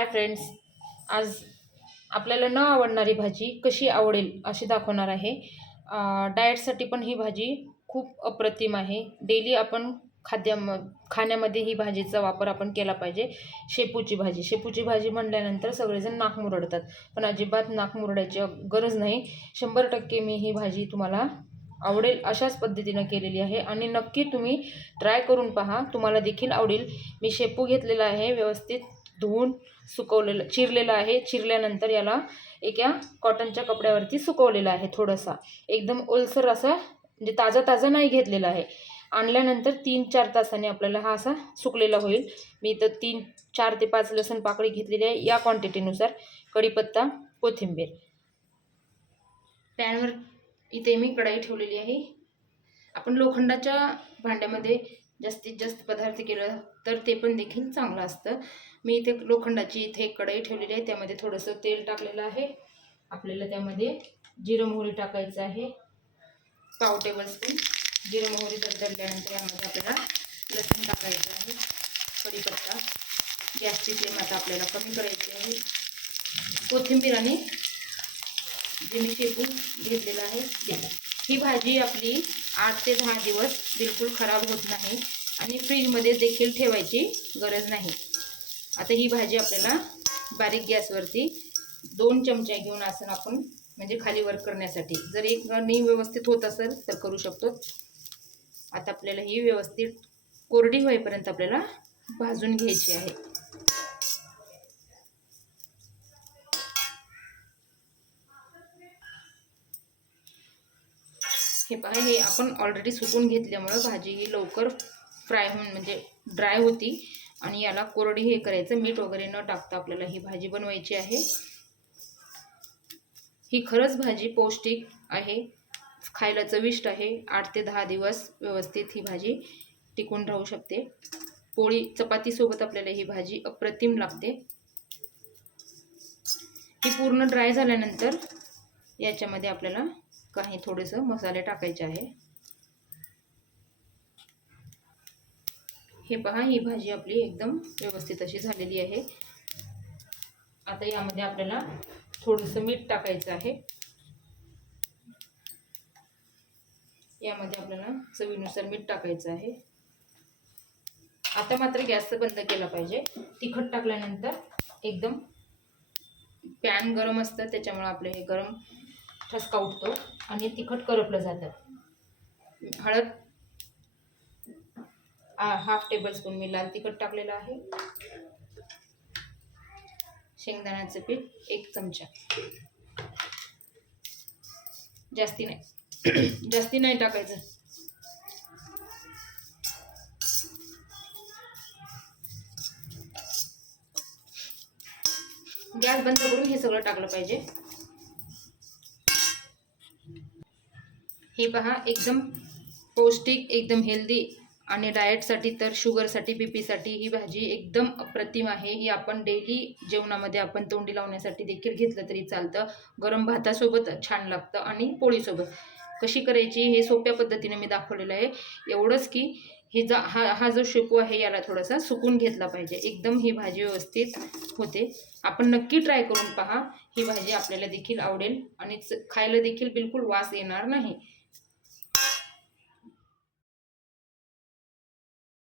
Hi friends आज आपल्याला न आवडणारी भाजी कशी आवडेल अशी दाखवणार आहे. डाएटसाठी पण ही भाजी खूप अप्रतिम आहे. डेली आपण खाद्याम खाण्यामध्ये ही भाजीचा वापर आपण केला पाहिजे. शेपूची भाजी. शेपूची भाजी म्हणल्यानंतर सगळेजण नाक मुरडतात. पण अजिबात नाक मुरडायची गरज नाही. शंभर टक्के मी ही भाजी तुम्हाला आवडेल अशाच पद्धतीनं केलेली आहे. आणि नक्की तुम्ही ट्राय करून पहा. तुम्हाला देखील आवडेल. मी शेपू घेतलेला आहे व्यवस्थित. धुवून सुकवलेलं चिरलेलं आहे. चिरल्यानंतर याला एका कॉटनच्या कपड्यावरती सुकवलेलं आहे थोडासा. एकदम ओलसर असा म्हणजे ताजा ताजा नाही घेतलेला आहे. आणल्यानंतर तीन चार तासाने आपल्याला हा असा सुकलेला होईल. मी तर तीन चार ते पाच लसूण पाकळी घेतलेली आहे या क्वांटिटीनुसार कढीपत्ता कोथिंबीर. पॅनवर इथे मी कढाई ठेवलेली आहे. आपण लोखंडाच्या भांड्यामध्ये जास्तीत जास्त पदार्थ केलं तर ते पण देखील चांगलं असतं. मी इथे लोखंडाची इथे एक कढई ठेवलेली आहे त्यामध्ये थोडंसं तेल टाकलेलं आहे. आपल्याला त्यामध्ये जिरं मोहरी टाकायचं आहे. पाव टेबल स्पून जिरं मोहरी दरदरल्यानंतर यामध्ये आपल्याला लसूण टाकायचं आहे. कढीपत्ता गॅसची फ्लेम आता आपल्याला कमी करायची आहे. कोथिंबीर आणि जे मी शेपून घेतलेलं आहे. ही भाजी आपली आठ ते दहा दिवस बिलकुल खराब होत नाही आणि फ्रीजमध्ये देखील ठेवायची गरज नाही. आता ही भाजी आपल्याला बारीक गॅसवरती दोन चमचे घेऊन असं आपण म्हणजे खाली वर करण्यासाठी. जर एक नाही व्यवस्थित होत असेल तर करू शकतो. आता आपल्याला ही व्यवस्थित कोरडी होईपर्यंत आपल्याला भाजून घ्यायची आहे. हे पहा हे आपण ऑलरेडी सुकून घेतल्यामुळं भाजी ही लवकर फ्राय होऊन म्हणजे ड्राय होती. आणि याला कोरडी हे करायचं मीठ वगैरे न टाकता आपल्याला ही भाजी बनवायची आहे. ही खरंच भाजी पौष्टिक आहे खायला चविष्ट आहे. आठ ते दहा दिवस व्यवस्थित ही भाजी टिकून राहू शकते. पोळी चपातीसोबत आपल्याला ही भाजी अप्रतिम लागते. ही पूर्ण ड्राय झाल्यानंतर याच्यामध्ये आपल्याला काही थोडेसं मसाले टाकायचे आहे. हे पहा ही भाजी आपली एकदम व्यवस्थित अशी झालेली आहे. आता यामध्ये आपल्याला थोडंसं मीठ टाकायचं आहे. यामध्ये आपल्याला चवीनुसार मीठ टाकायचं आहे. आता मात्र गॅस बंद केला पाहिजे. तिखट टाकल्यानंतर एकदम पॅन गरम असतं त्याच्यामुळं आपलं हे गरम ठसका उठतो आणि तिखट करपलं जातं. हळद हाफ टेबलस्पून मी लाल तिखट टाकलेलं आहे. शेंगदाण्याचं पीठ एक चमचा. जास्ती नाही. जास्ती नाही टाकायचं. गॅस बंद करून हे सगळं टाकलं पाहिजे. हे पहा एकदम पौष्टिक एकदम हेल्दी आणि डाएटसाठी तर शुगरसाठी बी पीसाठी ही भाजी एकदम अप्रतिम आहे. ही आपण डेली जेवणामध्ये आपण तोंडी लावण्यासाठी देखील घेतलं तरी चालतं. गरम भातासोबत छान लागतं आणि पोळीसोबत. कशी करायची हे सोप्या पद्धतीने मी दाखवलेलं आहे. एवढंच की हे जा हा हा जो शेपू आहे याला थोडासा सुकून घेतला पाहिजे. एकदम ही भाजी व्यवस्थित होते. आपण नक्की ट्राय करून पहा. ही भाजी आपल्याला देखील आवडेल आणि खायला देखील बिलकुल वास येणार नाही.